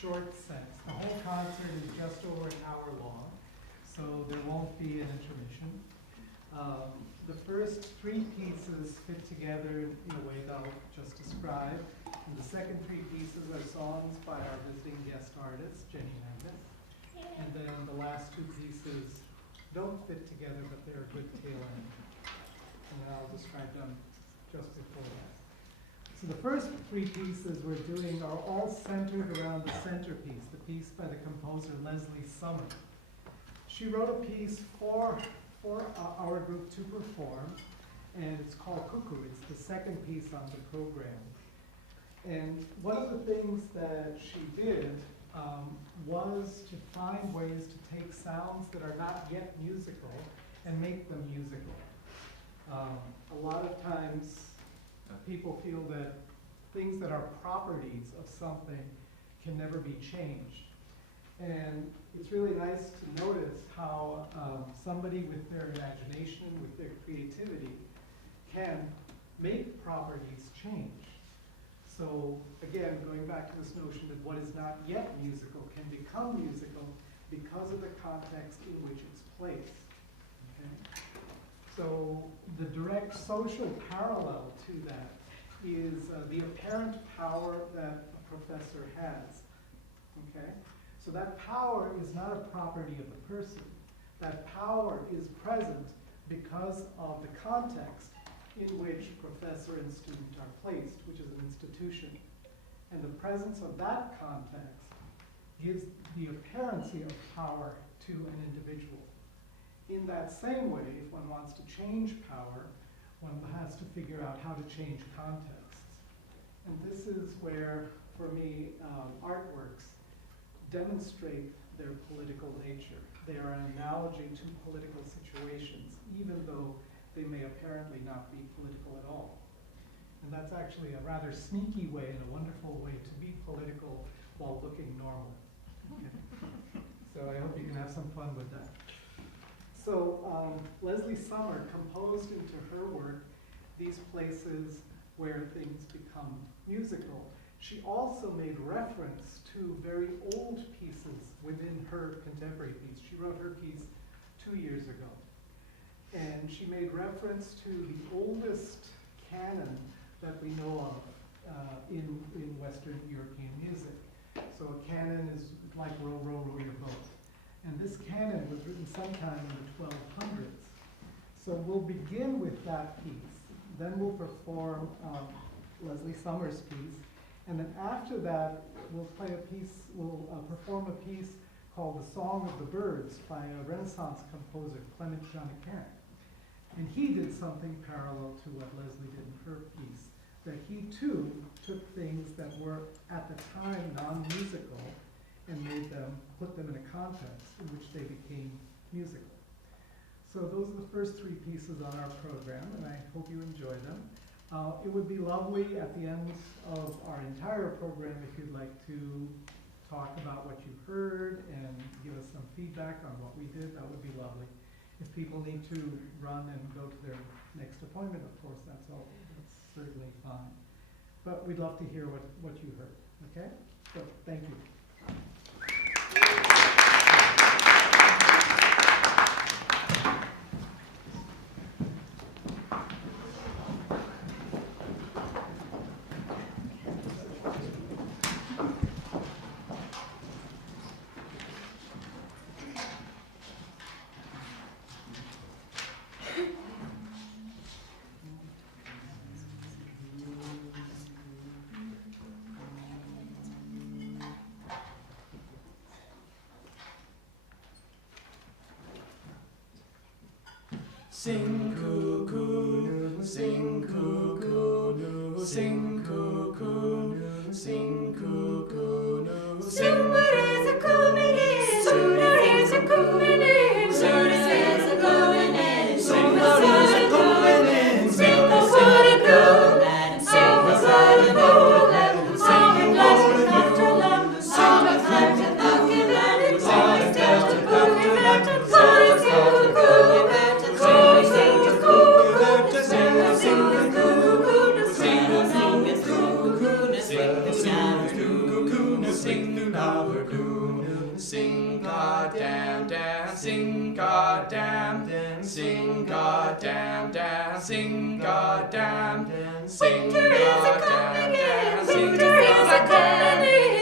short sets. The whole concert is just over an hour long, so there won't be an intermission. The first three pieces fit together in a way that I'll just describe. And the second three pieces are songs by our visiting guest artist, Janequin. And then the last two pieces don't fit together, but they're a good tail end. And I'll describe them just before that. So the first three pieces we're doing are all centered around the centerpiece, the piece by the composer Lesley Sommer. She wrote a piece for our group to perform, and it's called Cuckoo. It's the second piece on the program. And one of the things that she did was to find ways to take sounds that are not yet musical and make them musical. A lot of times people feel that things that are properties of something can never be changed. And it's really nice to notice how somebody with their imagination, with their creativity, can make properties change. So again, going back to this notion that what is not yet musical can become musical because of the context in which it's placed. Okay? So the direct social parallel to that is the apparent power that a professor has. Okay? So that power is not a property of the person. That power is present because of the context in which professor and student are placed, which is an institution. And the presence of that context gives the apparency of power to an individual. In that same way, if one wants to change power, one has to figure out how to change contexts. And this is where, for me, artworks demonstrate their political nature. They are an analogy to political situations, even though they may apparently not be political at all. And that's actually a rather sneaky way and a wonderful way to be political while looking normal. Okay. So I hope you can have some fun with that. So Lesley Sommer composed into her work these places where things become musical. She also made reference to very old pieces within her contemporary piece. She wrote her piece 2 years ago. And she made reference to the oldest canon that we know of in Western European music. So a canon is like row, row, row your boat. And this canon was written sometime in the 1200s. So we'll begin with that piece. Then we'll perform Lesley Sommer's piece. And then after that, we'll perform a piece called The Song of the Birds by a Renaissance composer, Clement. And he did something parallel to what Lesley did in her piece, that he too took things that were at the time non-musical and put them in a context in which they became musical. So those are the first three pieces on our program, and I hope you enjoy them. It would be lovely at the end of our entire program if you'd like to talk about what you heard and give us some feedback on what we did. That would be lovely. If people need to run and go to their next appointment, of course, that's certainly fine. But we'd love to hear what you heard, okay? So, thank you. Sing cuckoo, sing cuckoo, sing cuckoo, sing cuckoo. Sommer is a coming in, Sommer is a coming in, Sommer is a coming in, Sommer is a coming in, sing the water go, sing the water go, sing the water go, Sommer climbs a bucket and it's always down to cookie back to cookie, sing goddamn, sing goddamn, damn, sing goddamn, sing goddamn, damn, sing goddamn, sing goddamn, damn, sing goddamn, sing goddamn,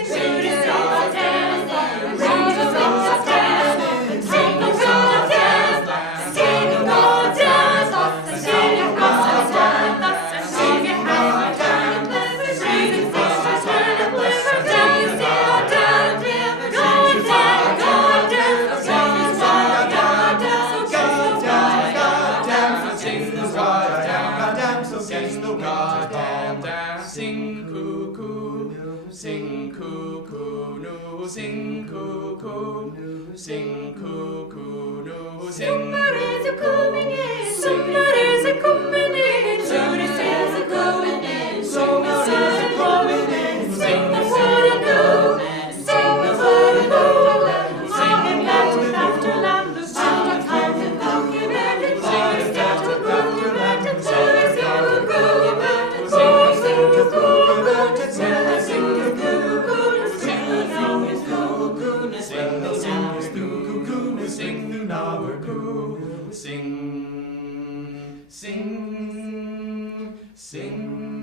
sing cuckoo, no, sing cuckoo, sing cuckoo, no, sing. Sommer is a coming in, summer is a coming in, summer is a going in, summer is a coming in, sing the water go, sing the water go, sing and land after land, the sound of time and pumpkin and it sings down to pumpkin and it sings down to pumpkin and it sings to pumpkin and it sings to sing through Navarcoo, sing, sing, sing.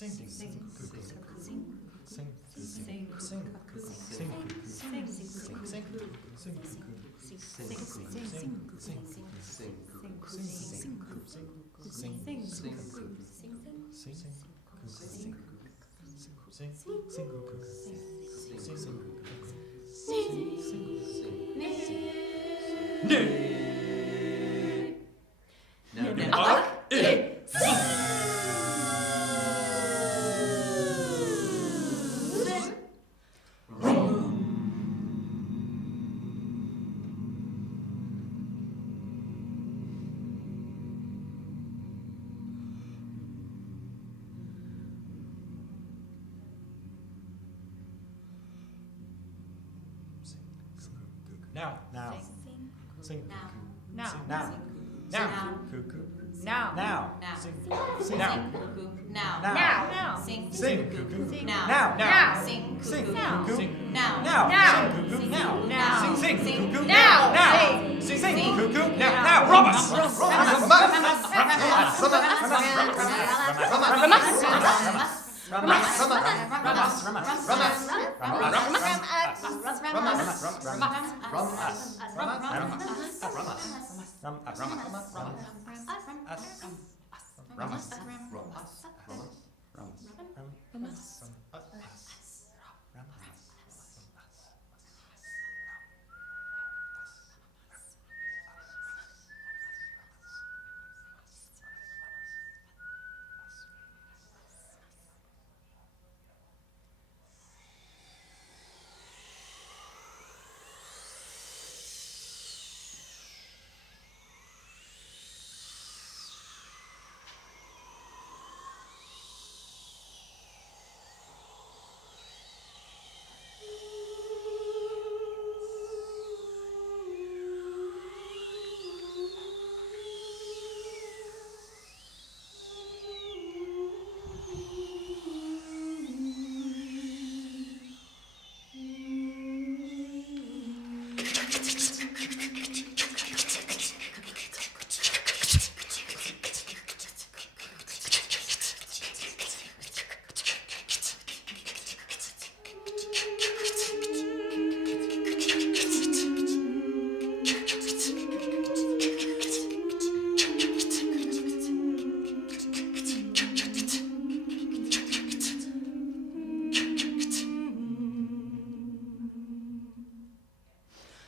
Sing, sing, sing, sing, sing, Now, now, sing, now, now, now, cuckoo, now, now, sing, now, now, now, sing, cuckoo, now, now, sing, cuckoo, now, now, sing, cuckoo, now, now, sing, cuckoo, now, now, sing, cuckoo, now, now, Romas,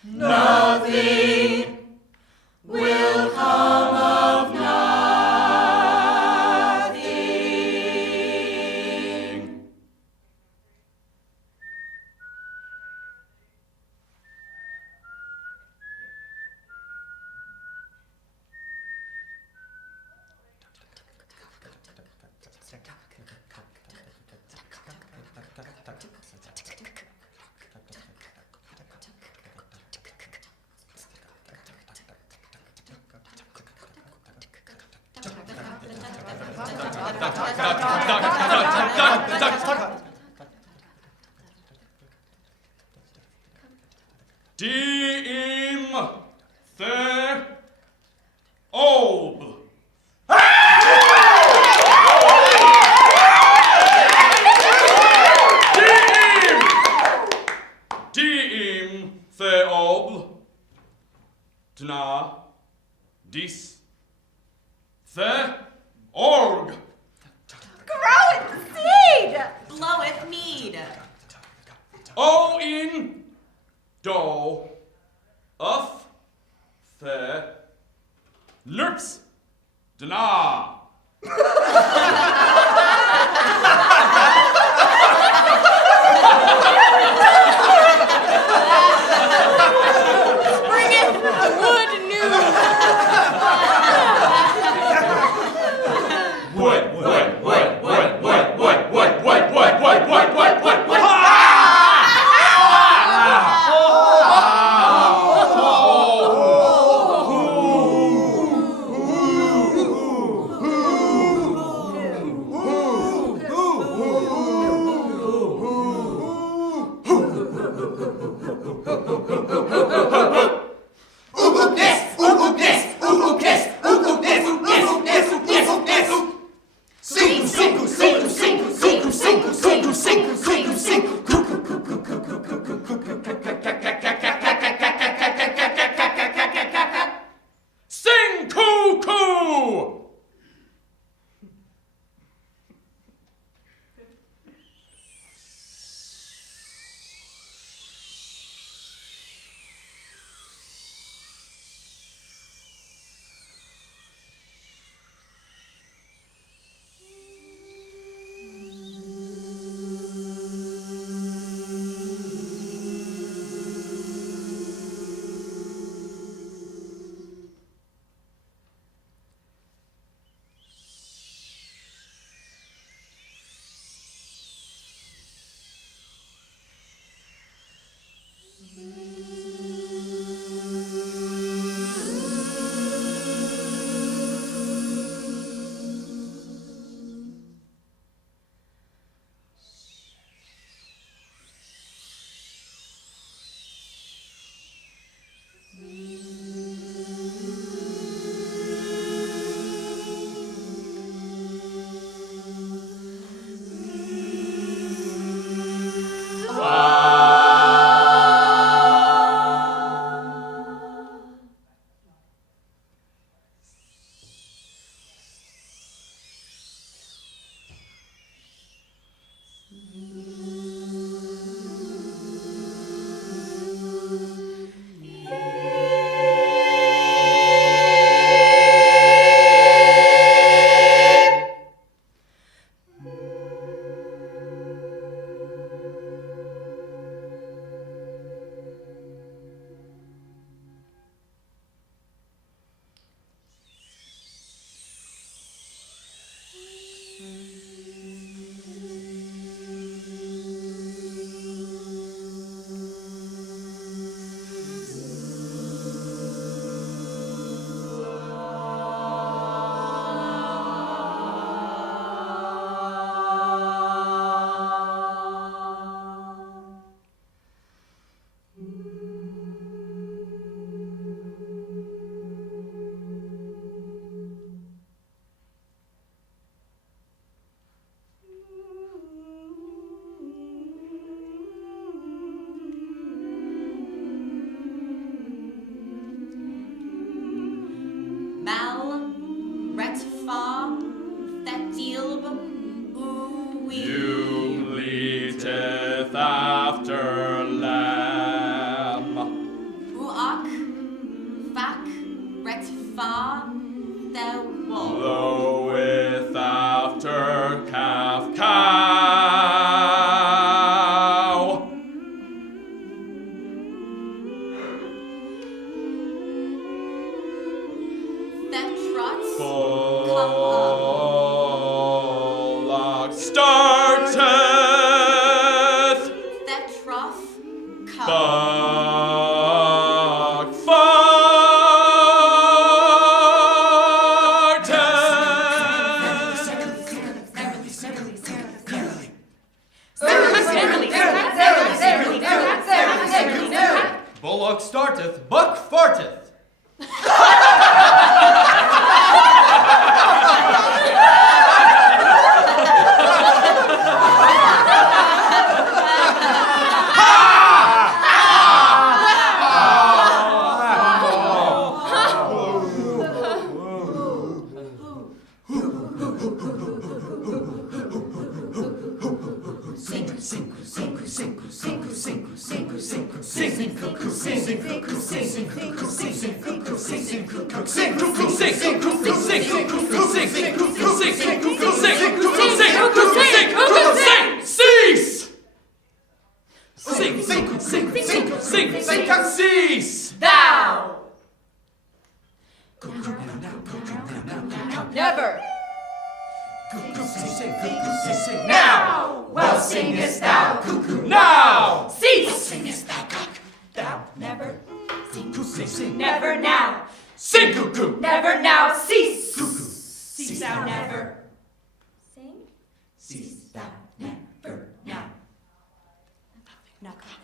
Nothing will come of nothing. Dim the Ob. Dim the Ob. Dna dis the org. Groweth seed! Bloweth mead. O in do of the lurps dna. Bringeth wood new! Uak, Fak, Ret, Fa, Thou, Wo. Lo with after calf cow. Thetrot, Bullock starteth. Thetrof, Ka. Buck farteth. Bullock starteth, buck farteth. Cease! Thou! Never! Now! Well singest thou, cuckoo! Now! Cease! Singest thou, cock! Thou never! Sing, never now! Sing, cuckoo! Never now! Cease! Cease thou never! Sing? Cease thou never now! Nothing.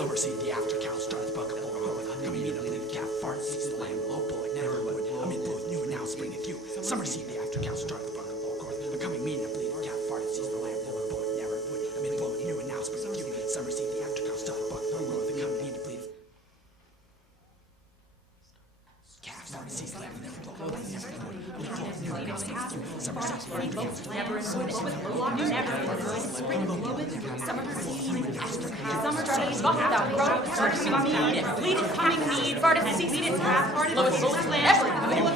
Sommer see the after cow starts buck up coming in a little calf fart sees the lamb low bullet never would I'm in both new and now spring and dew. Sommer see the after cow starts buck up a coming mean a bleeding calf fart sees the lamb never bullet never would I'm in both new and now spring and dew. Sommer see the after cow starts buck up a coming mean a bleeding calf fart sees the lamb never bullet never would Sommer sees the after cow Never in wood, never in wood, spring blowing, summer seed, summer seed, buck thou grow, first mead, bleedeth coming mead, farteth ceaseth half, lowest land,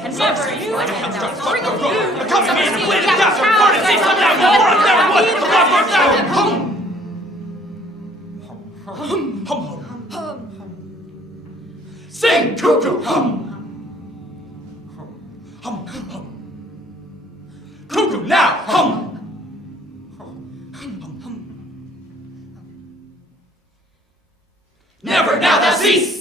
and never new, and thou spring of dew, summer seed, half farteth ceaseth Sing, cuckoo! Hum! Hum, hum. Cuckoo, now! Hum! Never, now thou cease!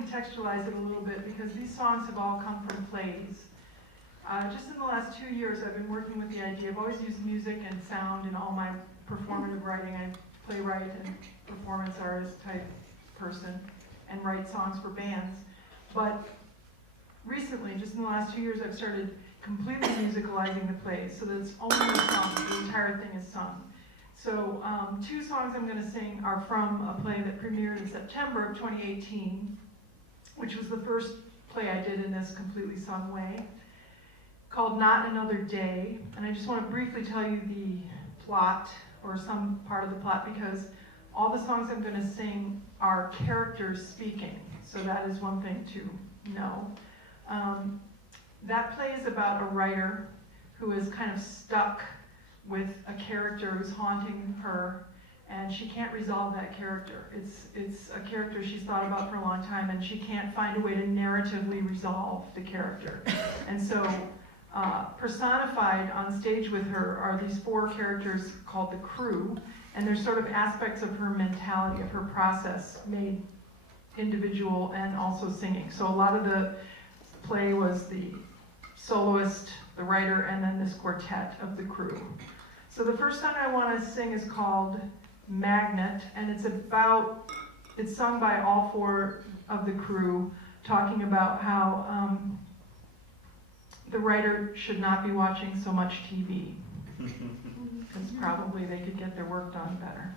contextualize it a little bit because these songs have all come from plays. Just in the last 2 years, I've been working with the idea. I've always used music and sound in all my performative writing. I'm a playwright and performance artist type person and write songs for bands. But recently, just in the last 2 years, I've started completely musicalizing the plays so that it's only the song, the entire thing is sung. So 2 songs I'm going to sing are from a play that premiered in September of 2018, which was the first play I did in this completely sung way, called Not Another Day. And I just want to briefly tell you the plot, or some part of the plot, because all the songs I'm going to sing are characters speaking, so that is one thing to know. That play is about a writer who is kind of stuck with a character who's haunting her, and she can't resolve that character. It's a character she's thought about for a long time, and she can't find a way to narratively resolve the character. And so personified on stage with her are these 4 characters called the Crew, and there's sort of aspects of her mentality, of her process, made individual and also singing. So a lot of the play was the soloist, the writer, and then this quartet of the Crew. So the first song I want to sing is called Magnet, and it's sung by all 4 of the Crew, talking about how the writer should not be watching so much TV, because probably they could get their work done better.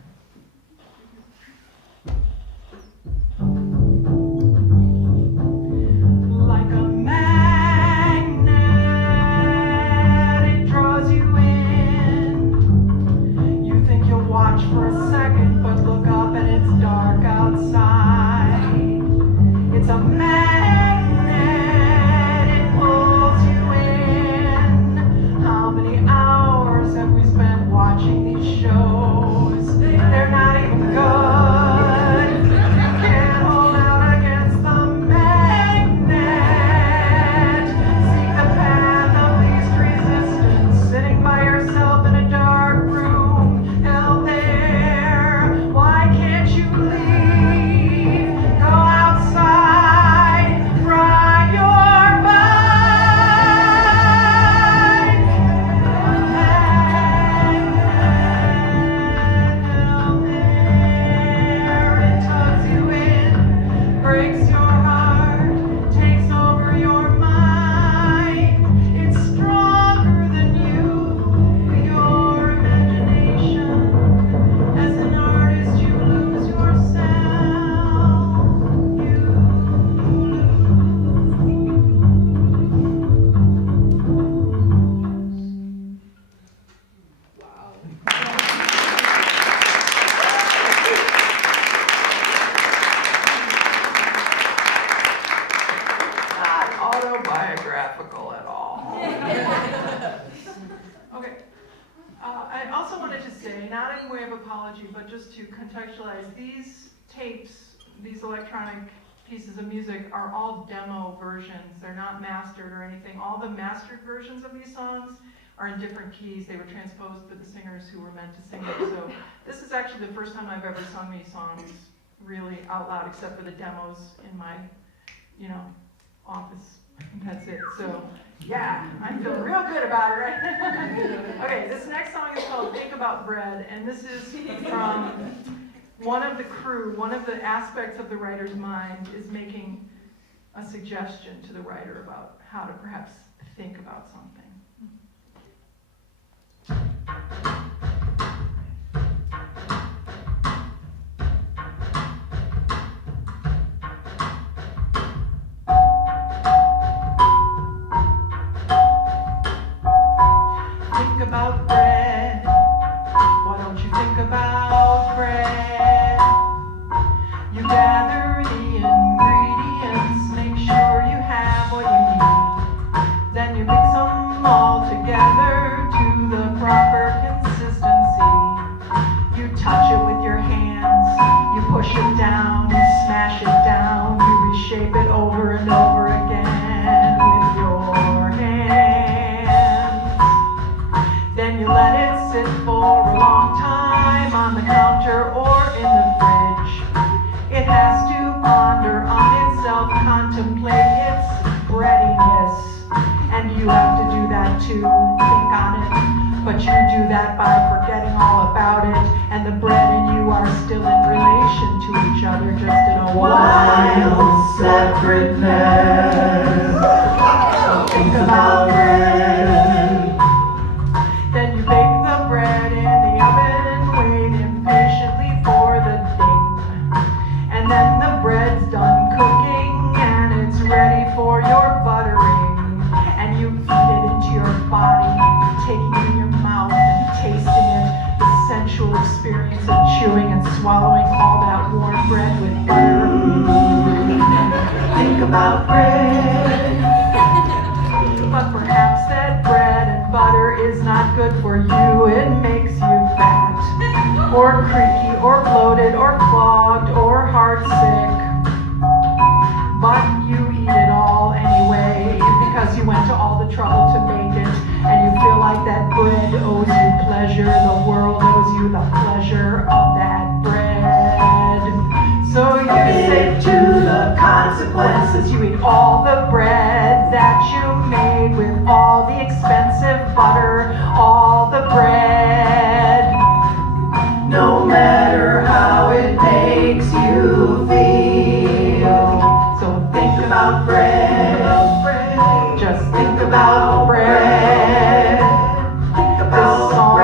Like a magnet, it draws you in. You think you'll watch for a second, but look up and it's dark outside. It's a magnet, it pulls you in. How many hours have we spent watching these shows? They're not even good. Can't hold out against the magnet. Seek the path of least resistance, sitting by yourself in a dark room, held there. Why can't you leave? Go outside, fry your mind. Held there, it tugs you in, breaks your heart, takes over your mind. It's stronger than you, your imagination. As an artist, you lose yourself. You Not autobiographical at all. Okay. I also wanted to say, not in way of apology, but just to contextualize, these tapes, these electronic pieces of music are all demo versions. They're not mastered or anything. All the mastered versions of these songs are in different keys. They were transposed for the singers who were meant to sing them. So this is actually the first time I've ever sung these songs really out loud, except for the demos in my, office. That's it. So yeah, I'm feeling real good about it, right? Okay, this next song is called Think About Bread, and this is from one of the Crew. One of the aspects of the writer's mind is making a suggestion to the writer about how to perhaps think about something. Think about bread. Why don't you think about bread? You gather the ingredients, make sure you have what you need. Then you mix them all together to the proper consistency. And you have to do that too, think on it. But you do that by forgetting all about it. And the bread and you are still in relation to each other, just in a wild separateness. So think about bread. Then you bake the bread in the oven and wait impatiently for the ding. And then the bread's done cooking and it's ready for your buttering. And you feed it into your body, taking it in your mouth and tasting it, the sensual experience of chewing and swallowing all that warm bread with butter. Think about bread. But perhaps that bread and butter is not good for you. It makes you fat, or creaky, or bloated, or clogged, or heartsick. But you eat it all anyway, because you went to all the trouble to make it, and you feel like that bread owes you pleasure. The world owes you the pleasure of that bread. So you say to the consequences, you eat all the bread that you made with all the expensive butter, all the bread. No matter how it makes you feel. So think about bread. Just think about bread. This song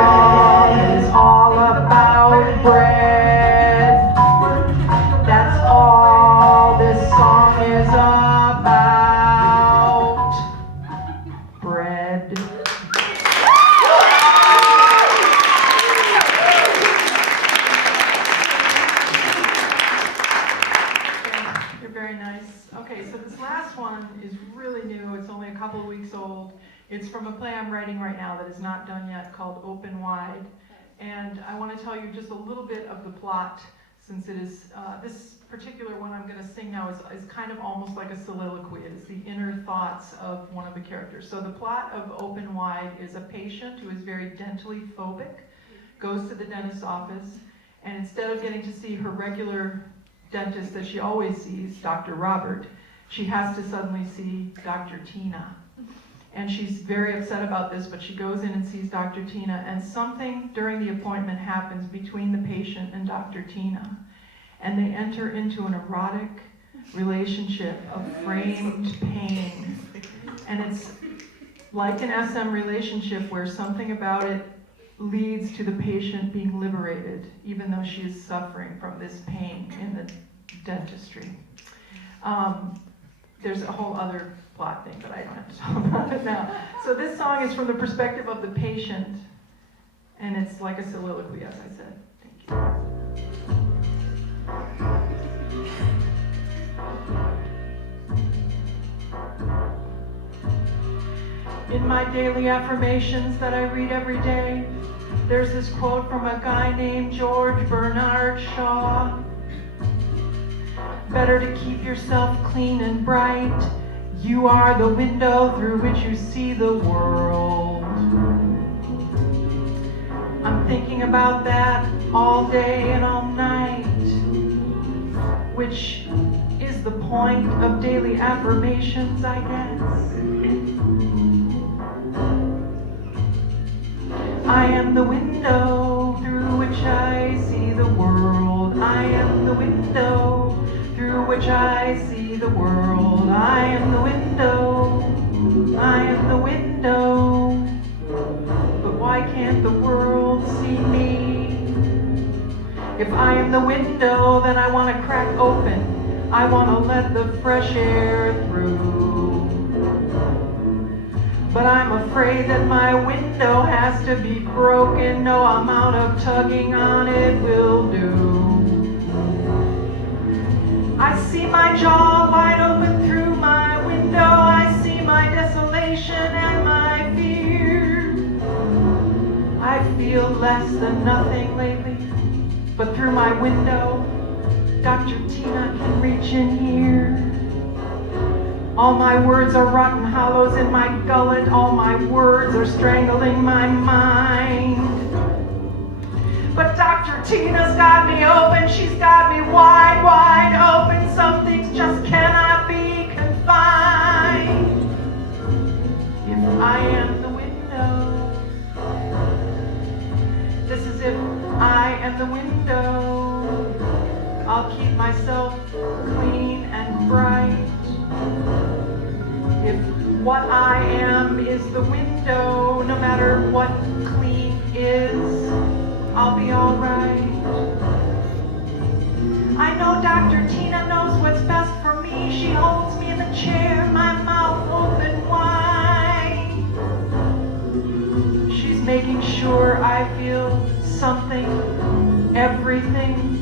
is all about bread. That's all this song is about. Bread. You're very nice. Okay, so this last one is really new. It's only a couple of weeks old. It's from a play I'm writing right now that is not done yet, called Open Wide. And I want to tell you just a little bit of the plot, since it is, this particular one I'm going to sing now is kind of almost like a soliloquy. It's the inner thoughts of one of the characters. So the plot of Open Wide is a patient who is very dentally phobic, goes to the dentist's office, and instead of getting to see her regular dentist that she always sees, Dr. Robert, she has to suddenly see Dr. Tina. And she's very upset about this, but she goes in and sees Dr. Tina, and something during the appointment happens between the patient and Dr. Tina. And they enter into an erotic relationship of framed pain. And it's like an SM relationship where something about it leads to the patient being liberated, even though she is suffering from this pain in the dentistry. There's a whole other plot thing, but I don't have to talk about it now. So this song is from the perspective of the patient, and it's like a soliloquy, as I said. Thank you. In my daily affirmations that I read every day, there's this quote from a guy named George Bernard Shaw. Better to keep yourself clean and bright. You are the window through which you see the world. I'm thinking about that all day and all night, which is the point of daily affirmations, I guess. I am the window through which I see the world. I am the window through which I see the world. I am the window. I am the window. But why can't the world see me? If I am the window, then I want to crack open. I want to let the fresh air through. But I'm afraid that my window has to be broken. No amount of tugging on it will do. I see my jaw wide open through my window. I see my desolation and my fear. I feel less than nothing lately, but through my window, Dr. Tina can reach in here. All my words are rotten hollows in my gullet. All my words are strangling my mind. But Dr. Tina's got me open. She's got me wide, wide open. Some things just cannot be confined. If myself clean and bright. If what I am is the window, no matter what clean is, I'll be all right. I know Dr. Tina knows what's best for me. She holds me in the chair, my mouth open wide. She's making sure I feel something, everything.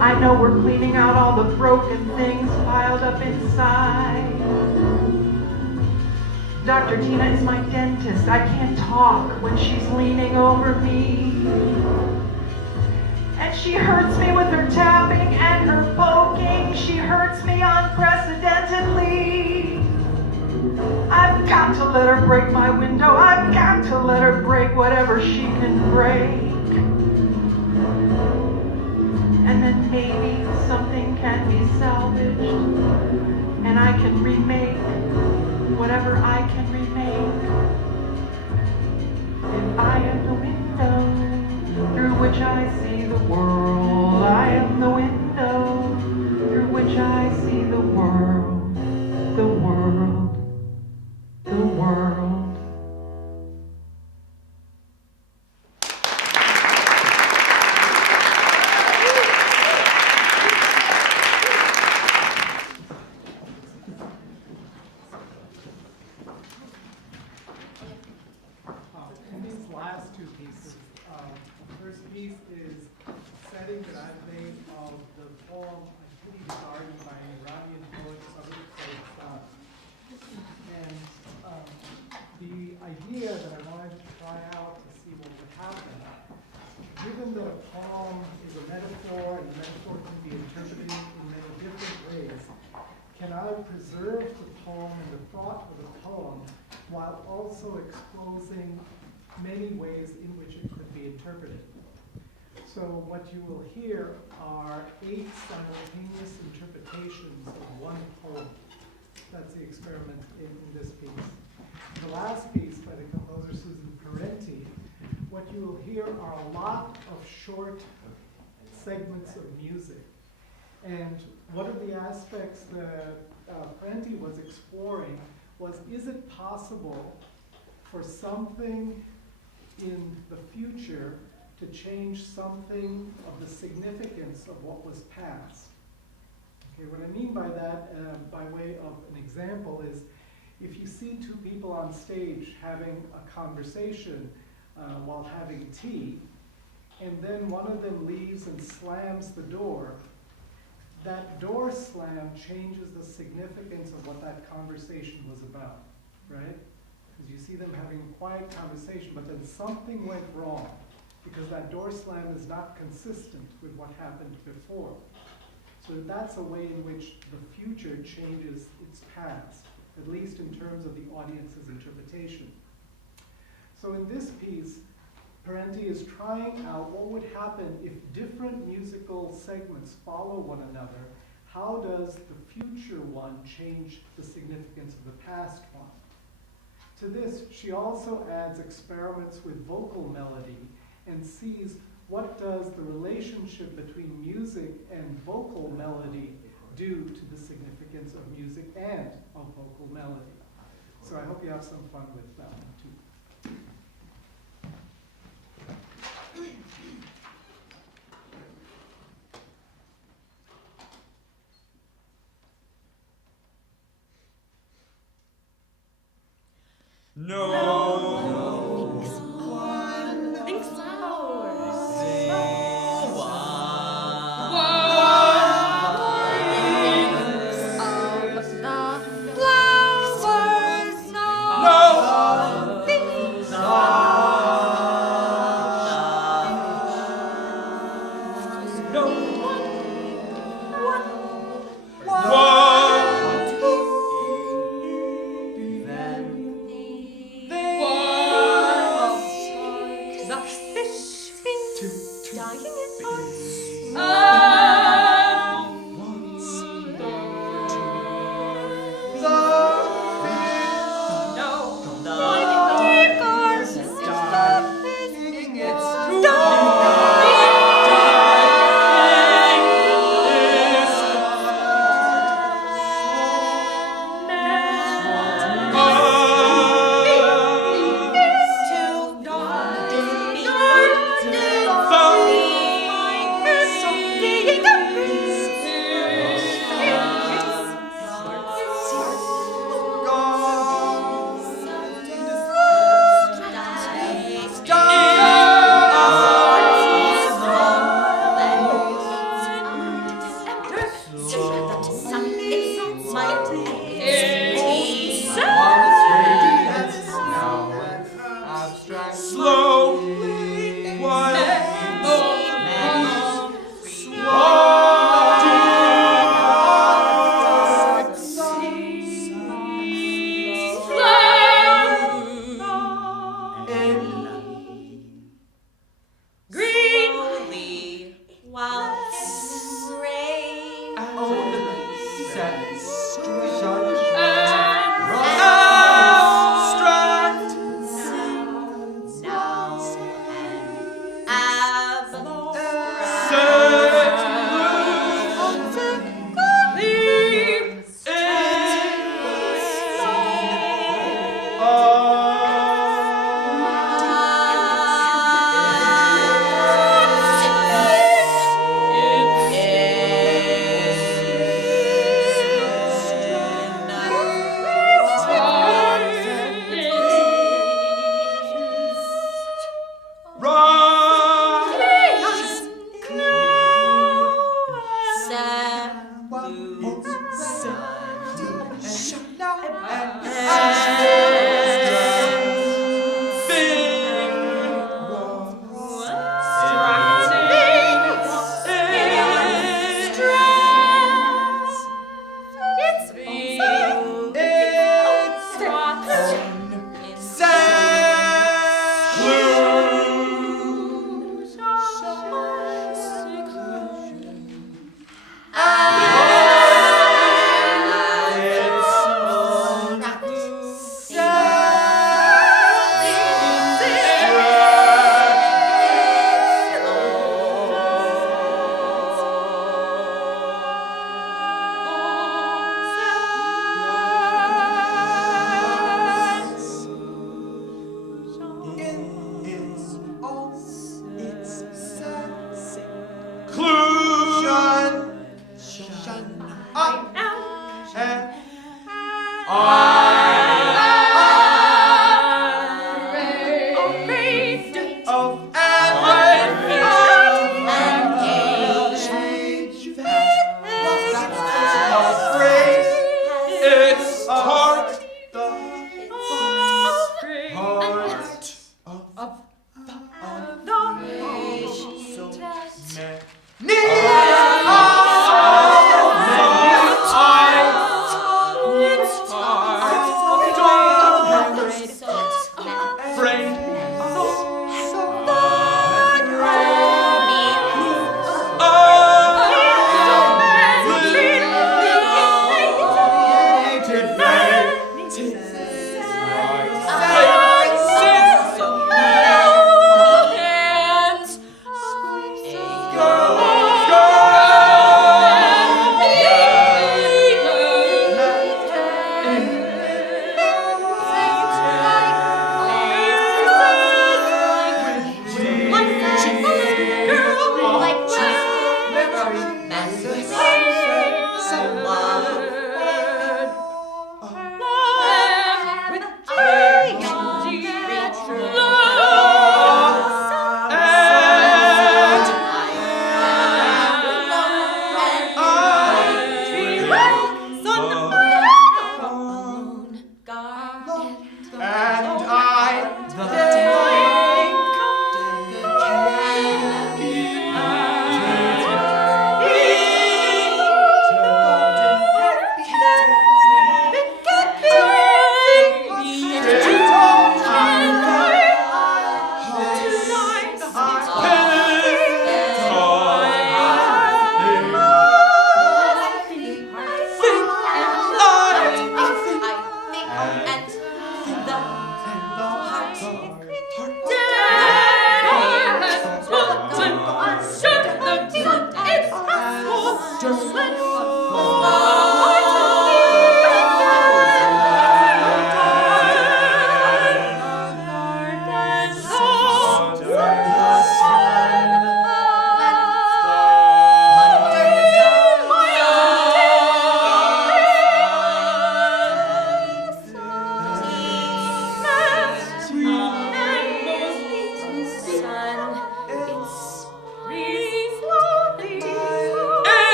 I know we're cleaning out all the broken things piled up inside. Dr. Tina is my dentist. I can't talk when she's leaning over me. And she hurts me with her tapping and her poking. She hurts me unprecedentedly. I've got to let her break my window. I've got to let her break whatever she can break. And then maybe something can be salvaged, and I can remake whatever I can remake. If I am the window through which I see the world, I am the window through which I see the world, the world, the world. In these last two pieces, the first piece is a setting that I've made of the poem "I Pity the Garden" by Iranian poet Sommer. And the idea that I wanted to try out to see what would happen, given that a poem is a metaphor and the metaphor can be interpreted in many different ways, can I preserve the poem and the thought of the poem while also exposing many ways in which it could be interpreted? So what you will hear are 8 simultaneous interpretations of one poem. That's the experiment in this piece. The last piece by the composer Susan Parenti, what you will hear are a lot of short segments of music. And one of the aspects that Parenti was exploring was, is it possible for something in the future to change something of the significance of what was past? Okay, what I mean by that, by way of an example, is if you see 2 people on stage having a conversation while having tea, and then one of them leaves and slams the door, that door slam changes the significance of what that conversation was about, right? Because you see them having a quiet conversation, but then something went wrong because that door slam is not consistent with what happened before. So that's a way in which the future changes its past, at least in terms of the audience's interpretation. So in this piece, Parenti is trying out what would happen if different musical segments follow one another. How does the future one change the significance of the past one? To this, she also adds experiments with vocal melody and sees what does the relationship between music and vocal melody do to the significance of music and of vocal melody. So I hope you have some fun with that one too.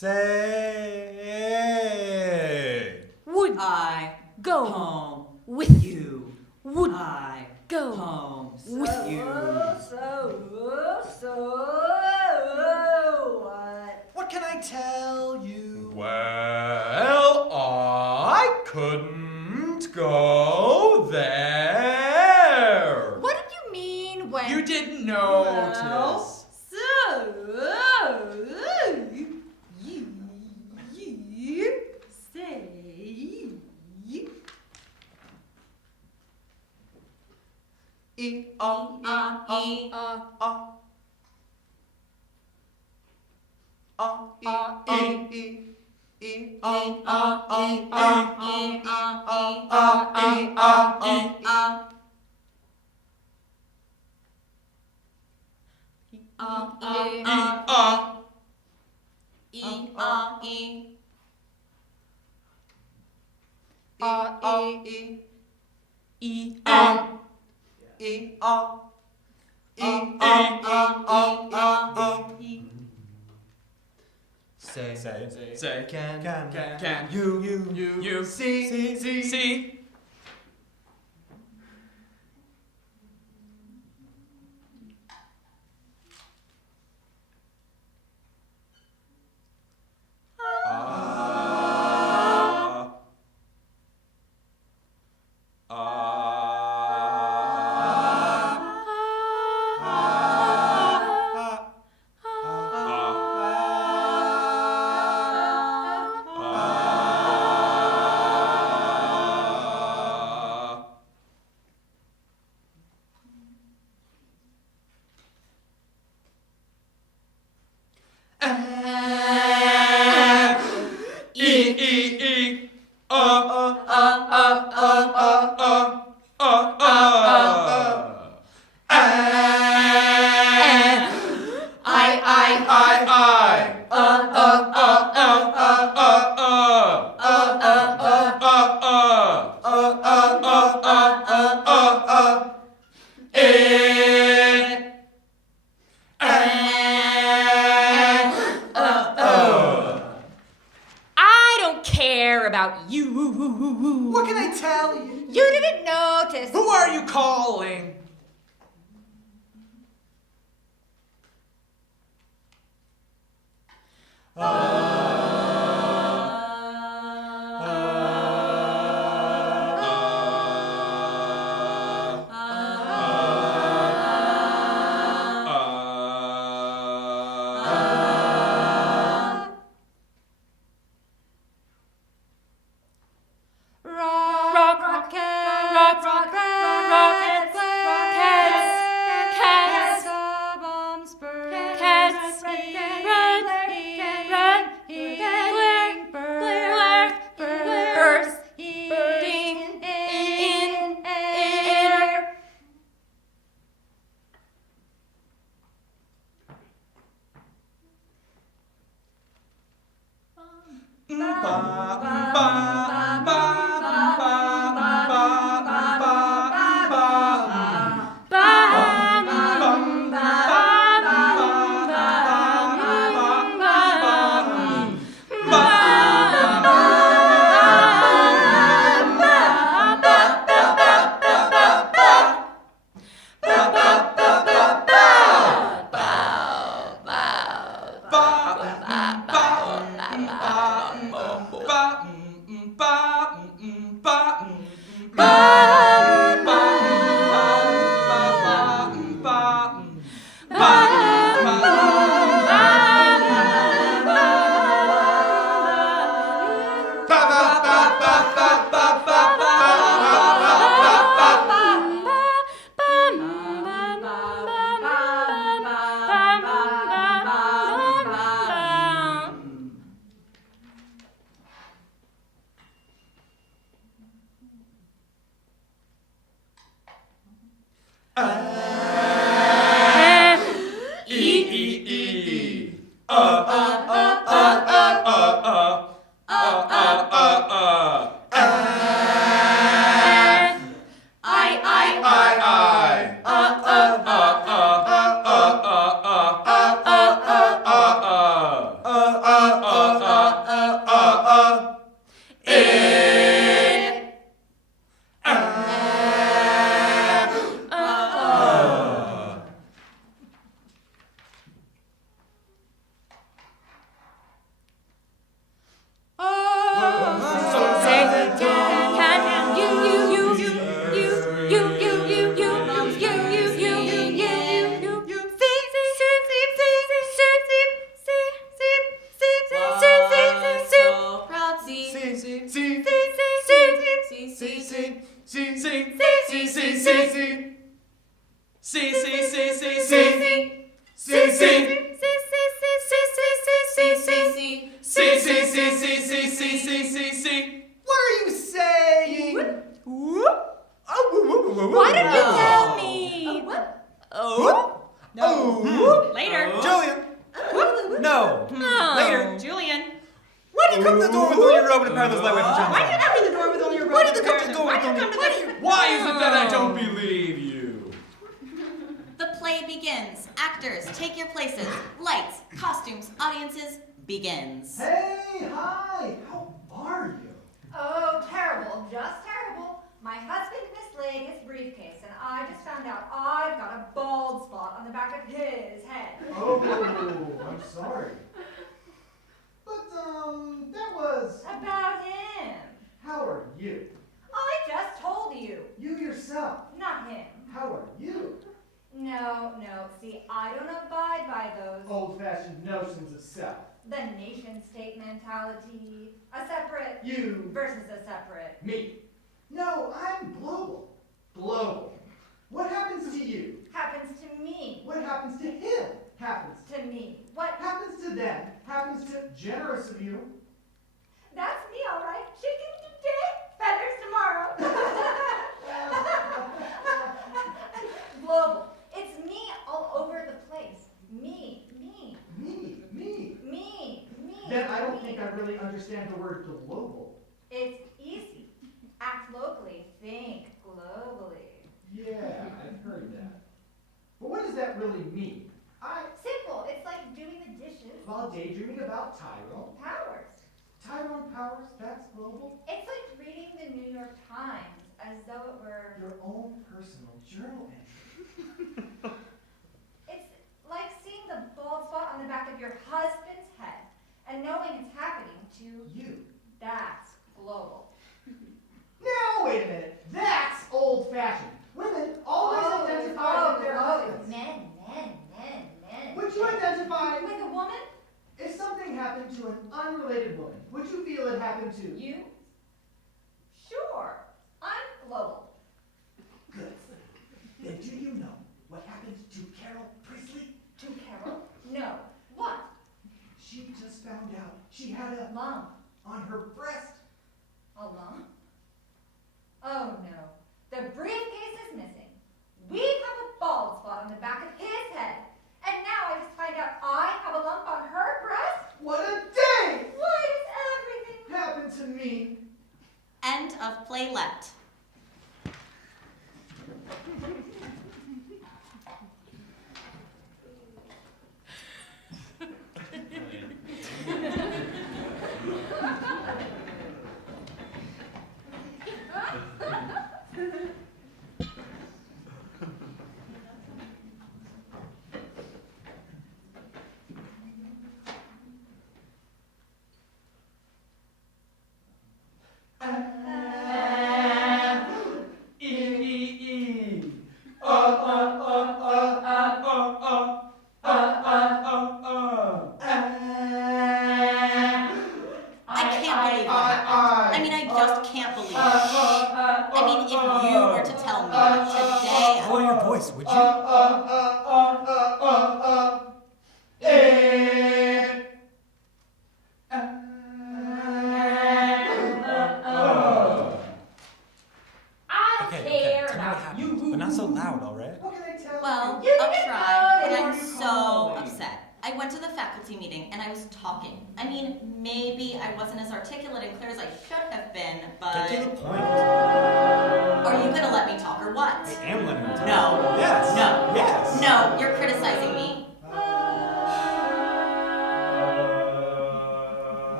Say, Would I go home with you? Would I go home with you? what can I tell you? Well, I couldn't go there. What did you mean when You didn't notice. So Say, can, you, see. I don't care about you. What can I tell you? You didn't notice. Who are you calling? you come to the door with only your robe and a pair of those lightweight pajamas? Why do you come to the door with only your robe? Why did you come to the door with only? Why is it that I don't believe you? The play begins. Actors, take your places. Lights, costumes, audiences, begins. Hey, hi! How are you? Oh, terrible, just terrible. My husband mislaid his briefcase, and I just found out I've got a bald spot on the back of his head. Oh, I'm sorry. But, that was... About him. How are you? I just told you. You yourself. Not him. How are you? No, see, I don't abide by those. Old-fashioned notions of self. The nation-state mentality. A separate... You. Versus a separate. Me. No, I'm global. Global. What happens to you? Happens to me. What happens to him? Happens. To me. What? Happens to them. Happens to generous of you. That's me, all right. Chicken today, feathers tomorrow. Global. It's me all over the place. Me. Then I don't think I really understand the word global. It's easy. Act locally, think globally. Yeah, I've heard that. But what does that really mean? Simple. It's like doing the dishes. While daydreaming about Tyrone. Powers. Tyrone Powers, that's global. It's like reading the New York Times as though it were... Your own personal journal entry. It's like seeing the bald spot on the back of your husband's head and knowing it's happening to You. That's global. Now, wait a minute. That's old-fashioned. Women always identify with their husbands. Men. Would you identify With a woman? if something happened to an unrelated woman? Would you feel it happened to You? Sure. I'm global. Good. Then do you know what happened to Carol Priestley? To Carol? No. What? She just found out she had a Lump. on her breast. A lump? Oh no. The briefcase is missing. We have a bald spot on the back of his head. And now I just find out I have a lump on her breast? What a day! Why does everything Happened to me. End of playlet.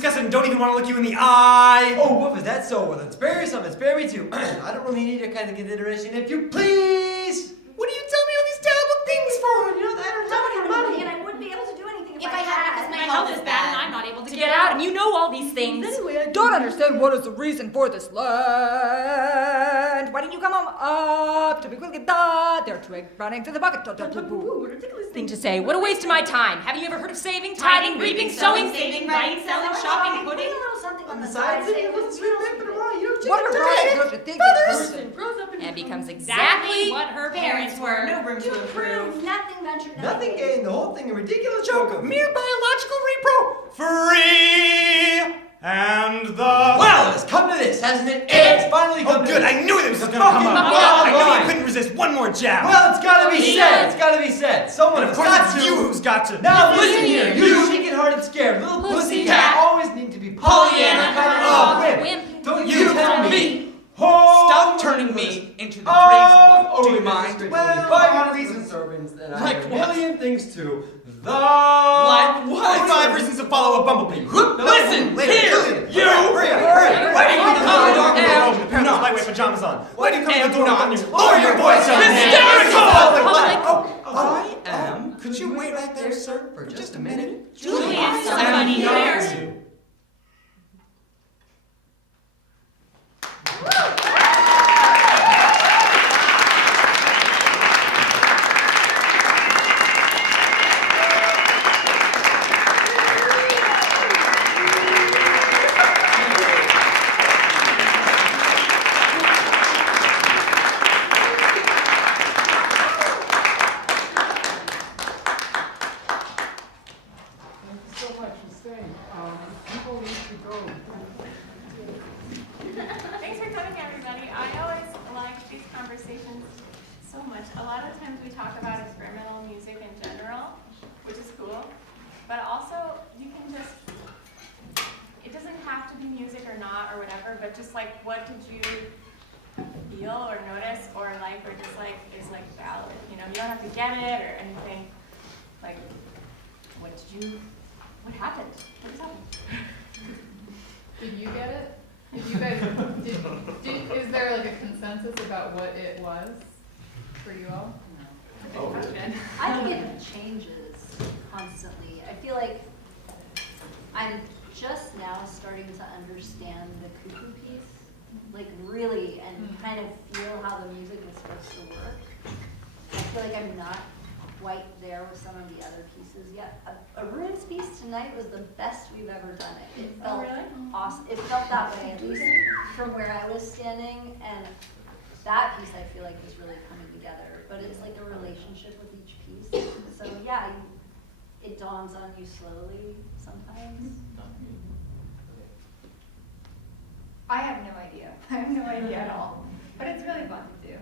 disgusted and don't even want to look you in the eye. Oh, woof, is that so? Well, then spare yourself and spare me too. I don't really need your kind of consideration, if you please. What do you tell me all these terrible things for? You know, I don't I don't have have money. money, and I wouldn't be able to do anything if If I I had, because my health is bad and I'm not able to Get get out, out. and you know all these things. Anyway, I don't understand what is the reason for this land. Why didn't you come on up to be quick? They're twig running to the bucket. Ridiculous thing to say. What a waste of my time. Haven't you ever heard of saving, tithing, reaping, sowing, saving, writing, selling, shopping, Putting pudding? a little something on the Besides, side. it doesn't swing back, but you don't What a right don't you think this person? And becomes exactly what her parents were. No room to To improve. improve, nothing ventured, Nothing gained, the whole thing a ridiculous joke. Mere biological repro. Free and the... Well, it's come to this, hasn't it? It's finally come Oh, to good. this. I knew this was going to Fucking come up. bottom I knew line. you couldn't resist one more jab. Well, it's gotta be said. It's gotta be said. Someone and of has course got it's to. you who's got to. Now listen Listen here, here, you chicken-hearted scared little Pussycat. pussycat always need to be Pollyanna kind of wimp. Wimp. Don't You you tell tell me. me. Stop turning me into the crazy one. Do you mind? Well, Five reasons servants that I Like have a what? million things to. Like what? 5 reasons to follow a bumblebee. Listen, here, you. Hurry. Why do you come to the door with your open apparel with lightweight pajamas on? Why do you come to the door with your... Lower your voice, young man. Hysterical! I am. Could you wait right there, sir, for just a minute? Juliet, somebody there. Thank you so much for staying. People need to go. Thanks for coming, everybody. I always like these conversations so much. A lot of times we talk about experimental music in general, which is cool, but also you can just, it doesn't have to be music or not or whatever, but just like what did you feel or notice or like, or just like is like valid, you know? You don't have to get it or anything. Like, what happened? What just happened? Did you get it? Did you guys, is there like a consensus about what it was for you all? Good question. I think it changes constantly. I feel like I'm just now starting to understand the Cuckoo piece, like really, and kind of feel how the music is supposed to work. I feel like I'm not quite there with some of the other pieces yet. Arun's piece tonight was the best we've ever done it. It felt awesome. It felt that way, at least from where I was standing, and that piece I feel like is really coming together. But it's like a relationship with each piece. So yeah, it dawns on you slowly sometimes. I have no idea. I have no idea at all. But it's really fun to do.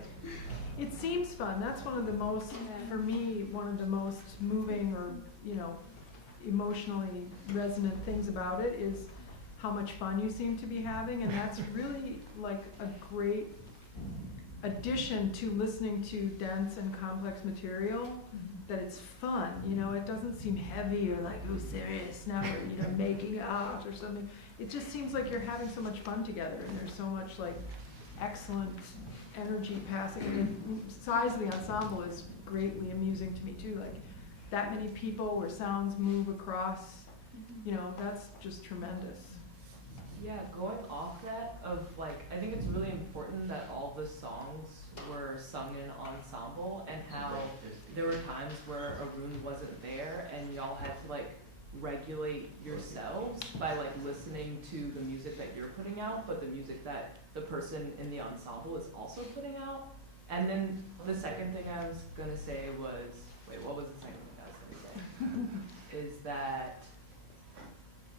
It seems fun. That's one of the most, for me, one of the most moving or, you know, emotionally resonant things about it is how much fun you seem to be having, and that's really like a great addition to listening to dense and complex material, that it's fun, you know, it doesn't seem heavy or like, oh, serious, now we're, you know, making out or something. It just seems like you're having so much fun together, and there's so much like excellent energy passing, and the size of the ensemble is greatly amusing to me too, like that many people where sounds move across, you know, that's just tremendous. Yeah, going off that of like, I think it's really important that all the songs were sung in ensemble, and how there were times where Arun wasn't there and y'all had to like regulate yourselves by like listening to the music that you're putting out, but the music that the person in the ensemble is also putting out. And then the second thing I was gonna say was, wait, what was the second thing I was gonna say? Is that,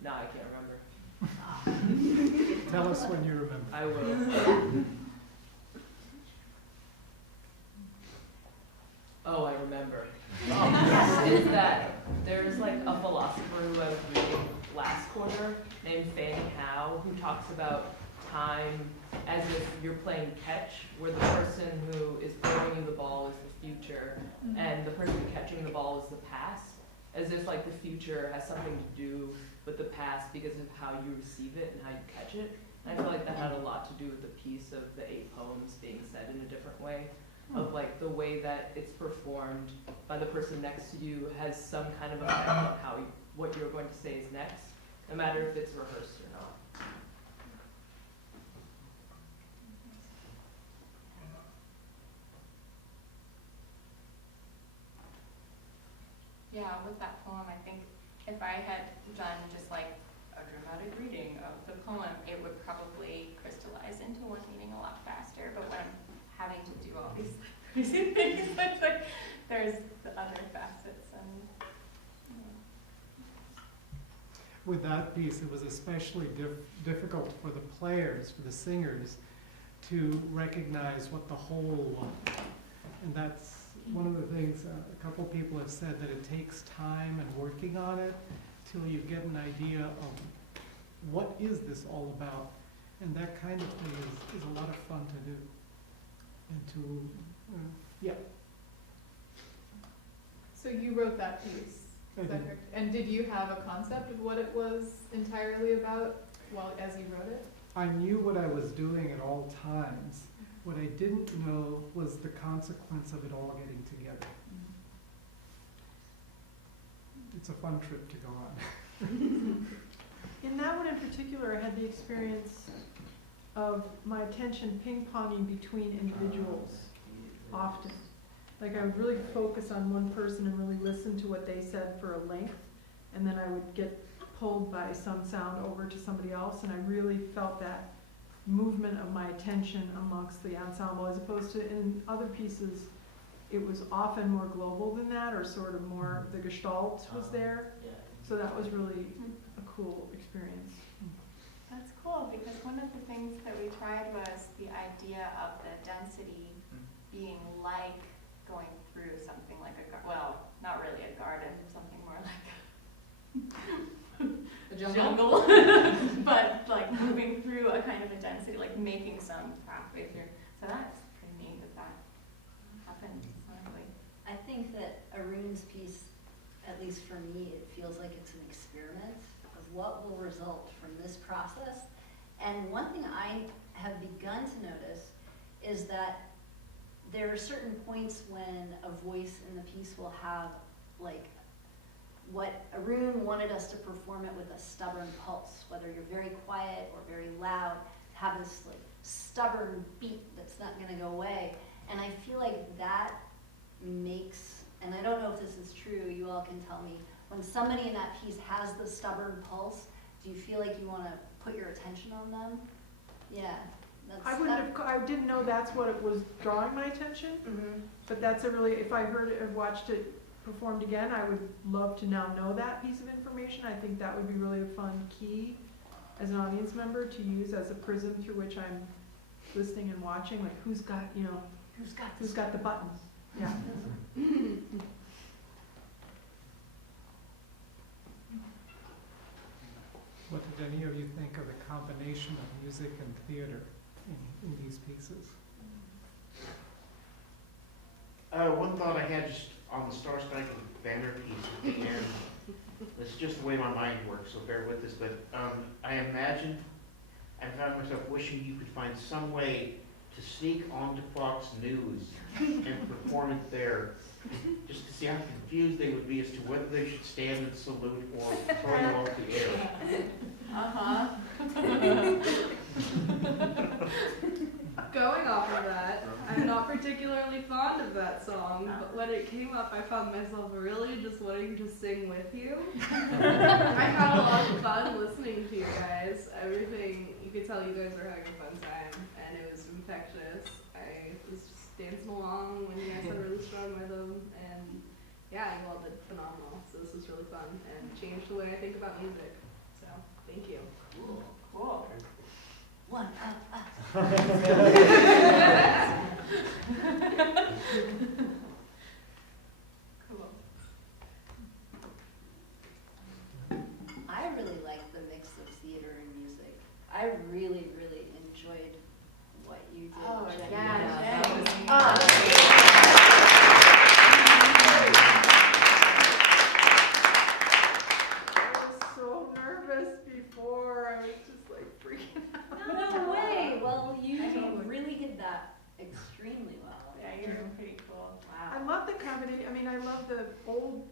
no, I can't remember. Tell us when you remember. I will. Oh, I remember. Is that there's like a philosopher who I was reading last quarter named Fanny Howe, who talks about time as if you're playing catch, where the person who is throwing you the ball is the future, and the person catching the ball is the past, as if like the future has something to do but the past because of how you receive it and how you catch it. And I feel like that had a lot to do with the piece of the 8 poems being said in a different way, of like the way that it's performed by the person next to you has some kind of effect on how what you're going to say is next, no matter if it's rehearsed or not. Yeah, with that poem, I think if I had done just like a dramatic reading of the poem, it would probably crystallize into one meaning a lot faster. But when I'm having to do all these crazy things, it's like there's the other facets and. With that piece, it was especially difficult for the players, for the singers, to recognize what the whole was. And that's one of the things a couple people have said, that it takes time and working on it till you get an idea of what is this all about. And that kind of thing is a lot of fun to do. And to, yeah. So you wrote that piece, is that correct? And did you have a concept of what it was entirely about as you wrote it? I knew what I was doing at all times. What I didn't know was the consequence of it all getting together. It's a fun trip to go on. In that one in particular, I had the experience of my attention ping-ponging between individuals often. Like I would really focus on one person and really listen to what they said for a length, and then I would get pulled by some sound over to somebody else, and I really felt that movement of my attention amongst the ensemble, as opposed to in other pieces, it was often more global than that, or sort of more, the gestalt was there. So that was really a cool experience. That's cool, because one of the things that we tried was the idea of the density being like going through something like well, not really a garden, something more like a jungle. But like moving through a kind of a density, like making some pathway through. So that's pretty neat that happened sonically. I think that Arun's piece, at least for me, it feels like it's an experiment of what will result from this process. And one thing I have begun to notice is that there are certain points when a voice in the piece will have, like, what Arun wanted us to perform it with a stubborn pulse, whether you're very quiet or very loud, have this like stubborn beat that's not gonna go away. And I feel like that makes, and I don't know if this is true, you all can tell me, when somebody in that piece has the stubborn pulse, do you feel like you wanna put your attention on them? Yeah. I didn't know that's what it was drawing my attention, but that's a really, if I heard it and watched it performed again, I would love to now know that piece of information. I think that would be really a fun key as an audience member to use as a prism through which I'm listening and watching, like who's got the buttons. Yeah. What did any of you think of the combination of music and theater in these pieces? One thought I had just on the Star Spangled Banner piece at the end, it's just the way my mind works, so bear with this, but I found myself wishing you could find some way to sneak onto Fox News and perform it there, just to see how confused they would be as to whether they should stand and salute or throw you off the air. Going off of that, I'm not particularly fond of that song, but when it came up, I found myself really just wanting to sing with you. I had a lot of fun listening to you guys. Everything, you could tell you guys were having a fun time, and it was infectious. I was just dancing along when you guys had a really strong rhythm, and yeah, you all did phenomenal. So this was really fun and changed the way I think about music. So thank you. Cool. One up. Cool. I really like the mix of theater and music. I really, really enjoyed what you did. Oh, Jen. yeah, That was I was so nervous. love the comedy. I mean, I love the old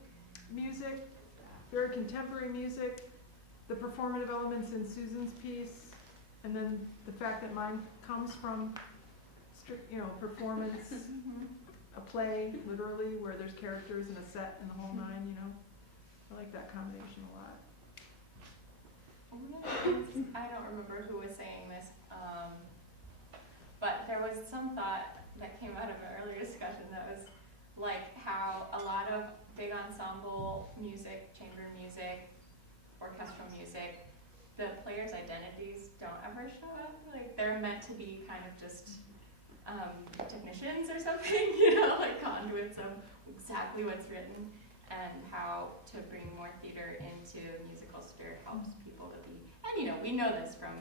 music, very contemporary music, the performative elements in Susan's piece, and then the fact that mine comes from strict, performance, a play, literally, where there's characters and a set and the whole nine, I like that combination a lot. One of the things, I don't remember who was saying this, but there was some thought that came out of an earlier discussion that was like how a lot of big ensemble music, chamber music, orchestral music, the players' identities don't ever show up. Like they're meant to be kind of just technicians or something, like conduits of exactly what's written, and how to bring more theater into musical spirit helps people to be. And we know this from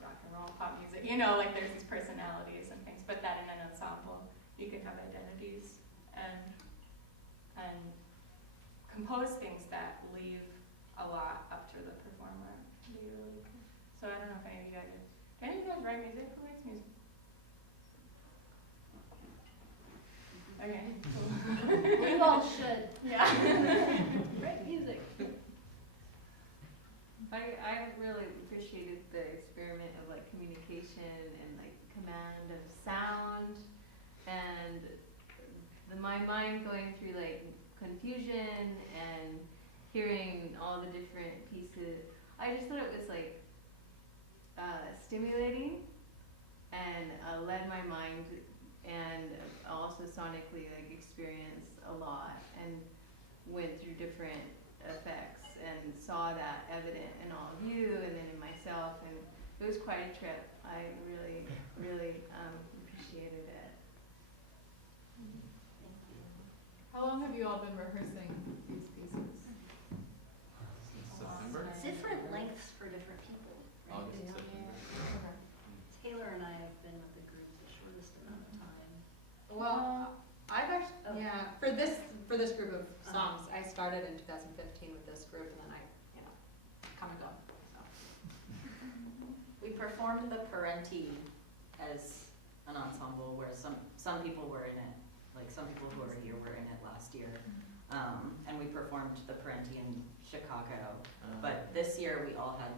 rock and roll, pop music. Like there's these personalities and things, but that in an ensemble you can have identities and compose things that leave a lot up to the performer. So I don't know if any of you guys write music? Who writes music? Okay, cool. We all should. Yeah. Write music. I really appreciated the experiment of like communication and like command of sound, and my mind going through like confusion and hearing all the different pieces. I just thought it was like stimulating and led my mind, and also sonically like experienced a lot and went through different effects and saw that evident in all of you and then in myself, and it was quite a trip. I really, really appreciated it. How long have you all been rehearsing these pieces? September? Different lengths for different people. Right? August, September. Taylor and I have been with the group the shortest amount of time. Well, I've actually, for this group of songs, I started in 2015 with this group, and then I, come and go. So. We performed the Parenti as an ensemble where some people were in it, like some people who are here were in it last year. And we performed the Parenti in Chicago. But this year we all had,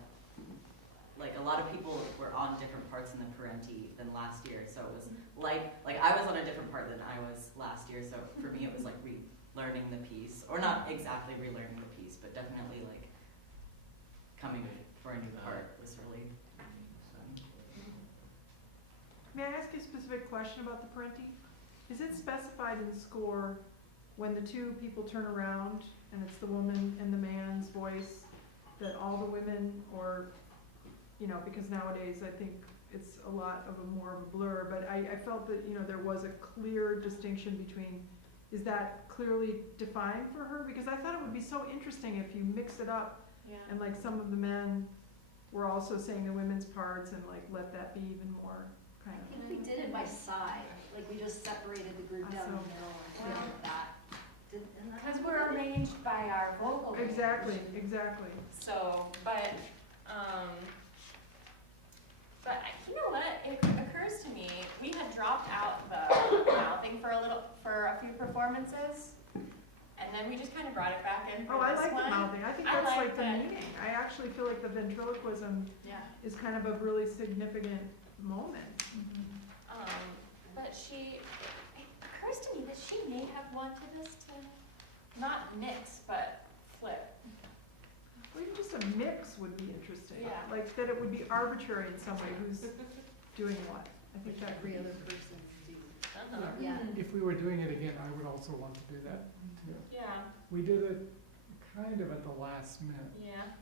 like a lot of people were on different parts in the Parenti than last year. So it was like I was on a different part than I was last year. So for me it was like relearning the piece, or not exactly relearning the piece, but definitely like coming for a new part was really fun. May I ask you a specific question about the Parenti? Is it specified in the score when the two people turn around and it's the woman and the man's voice, that all the women, or, because nowadays I think it's a lot of more of a blur, but I felt that, there was a clear distinction between, is that clearly defined for her? Because I thought it would be so interesting if you mixed it up, and like some of the men were also saying the women's parts, and like let that be even more kind of. I think we did it by side, like we just separated the group down the middle and did that. Because we're arranged by our vocal range. Exactly. So, but you know what? It occurs to me, we had dropped out the mouthing for a few performances, and then we just kind of brought it back in for I this like one. the mouthing. I think that's like the meaning. I actually feel like the ventriloquism is kind of a really significant moment. But it occurs to me that she may have wanted us to not mix, but flip. Or even just a mix would be interesting. Yeah. Like that it would be arbitrary in some way, who's doing what. I think that every other person do. Yeah. If we were doing it again, I would also want to do that too. Yeah. We did it kind of at the last minute. Yeah.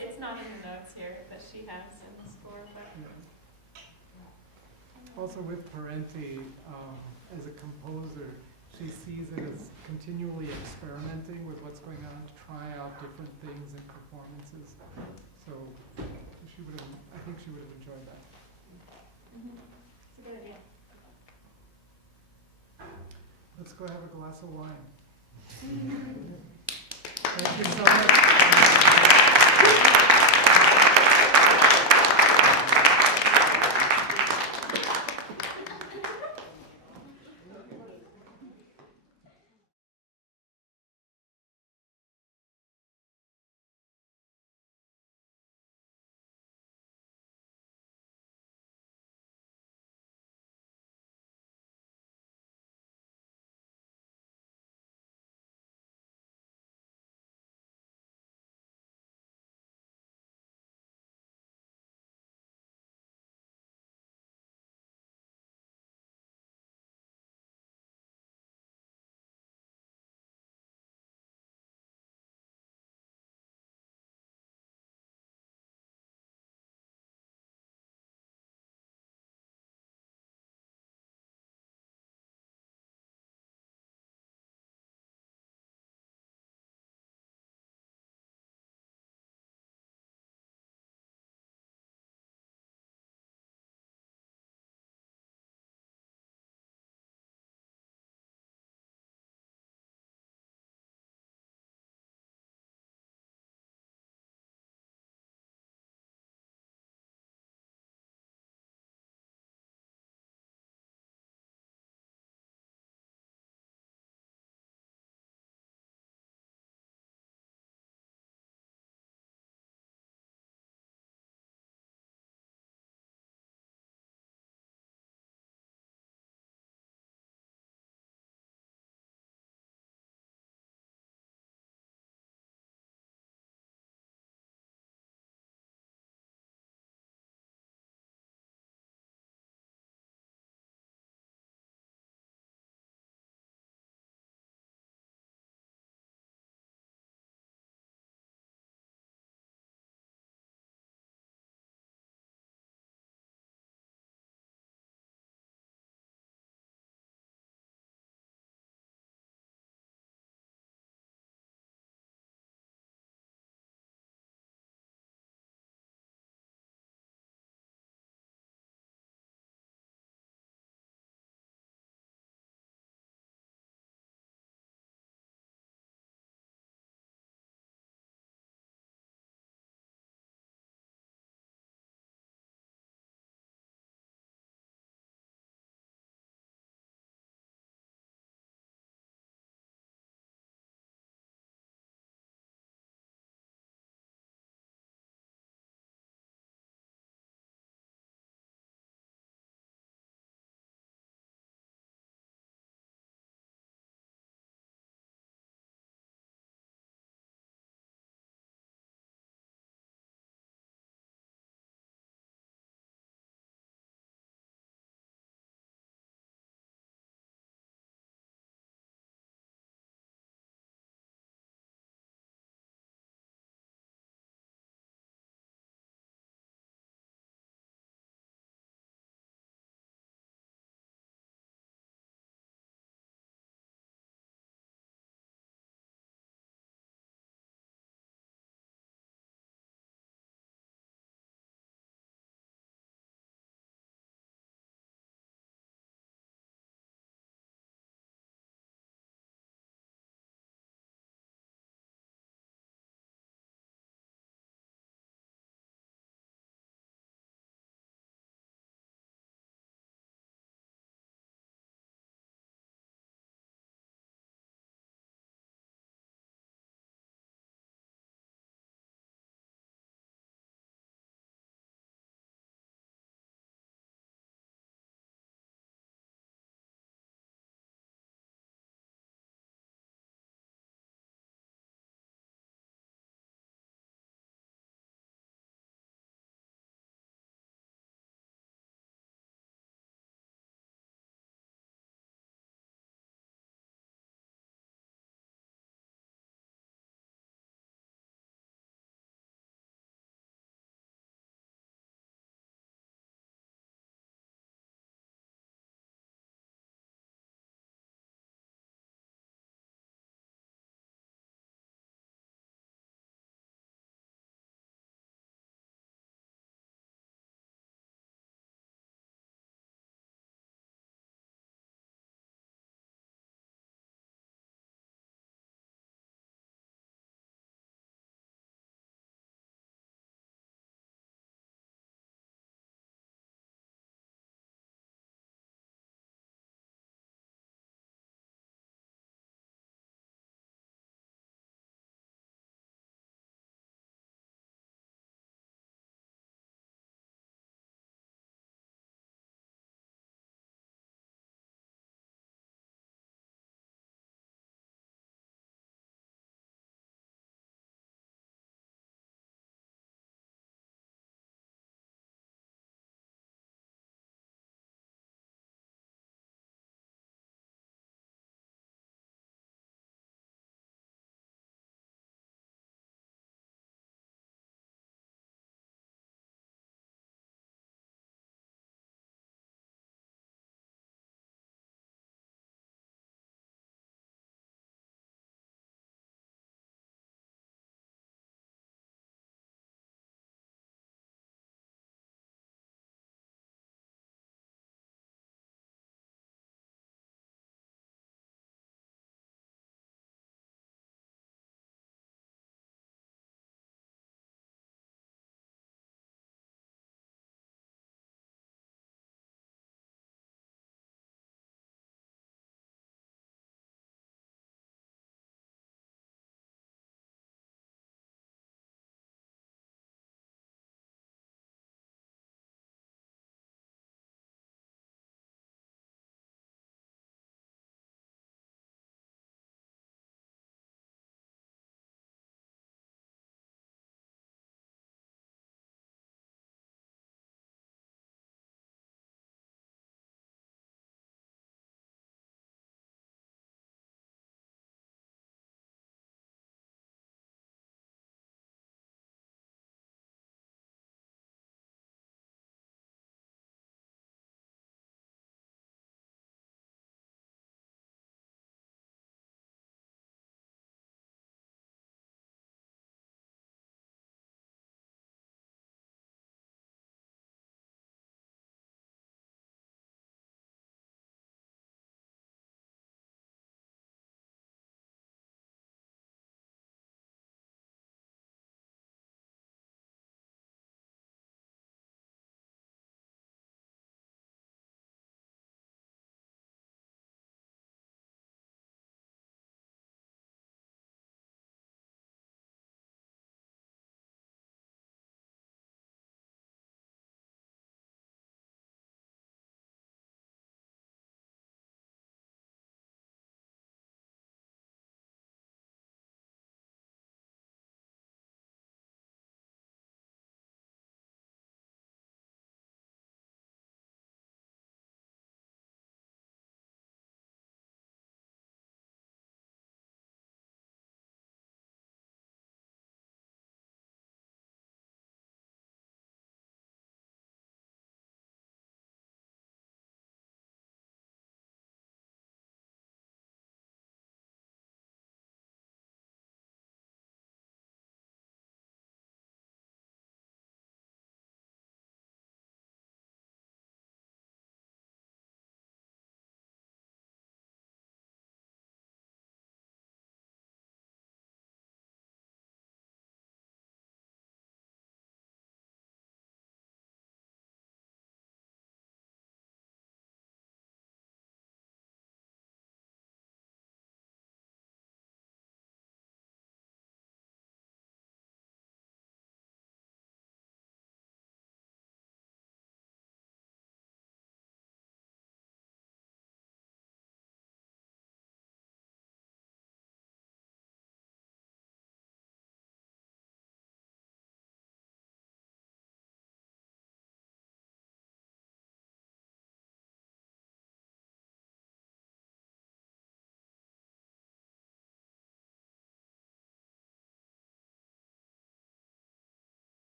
It's not in the notes here that she has in the score, but. Also with Parenti, as a composer, she sees it as continually experimenting with what's going on to try out different things in performances. So I think she would have enjoyed that. It's a good idea. Let's go have a glass of wine. Thank you so much.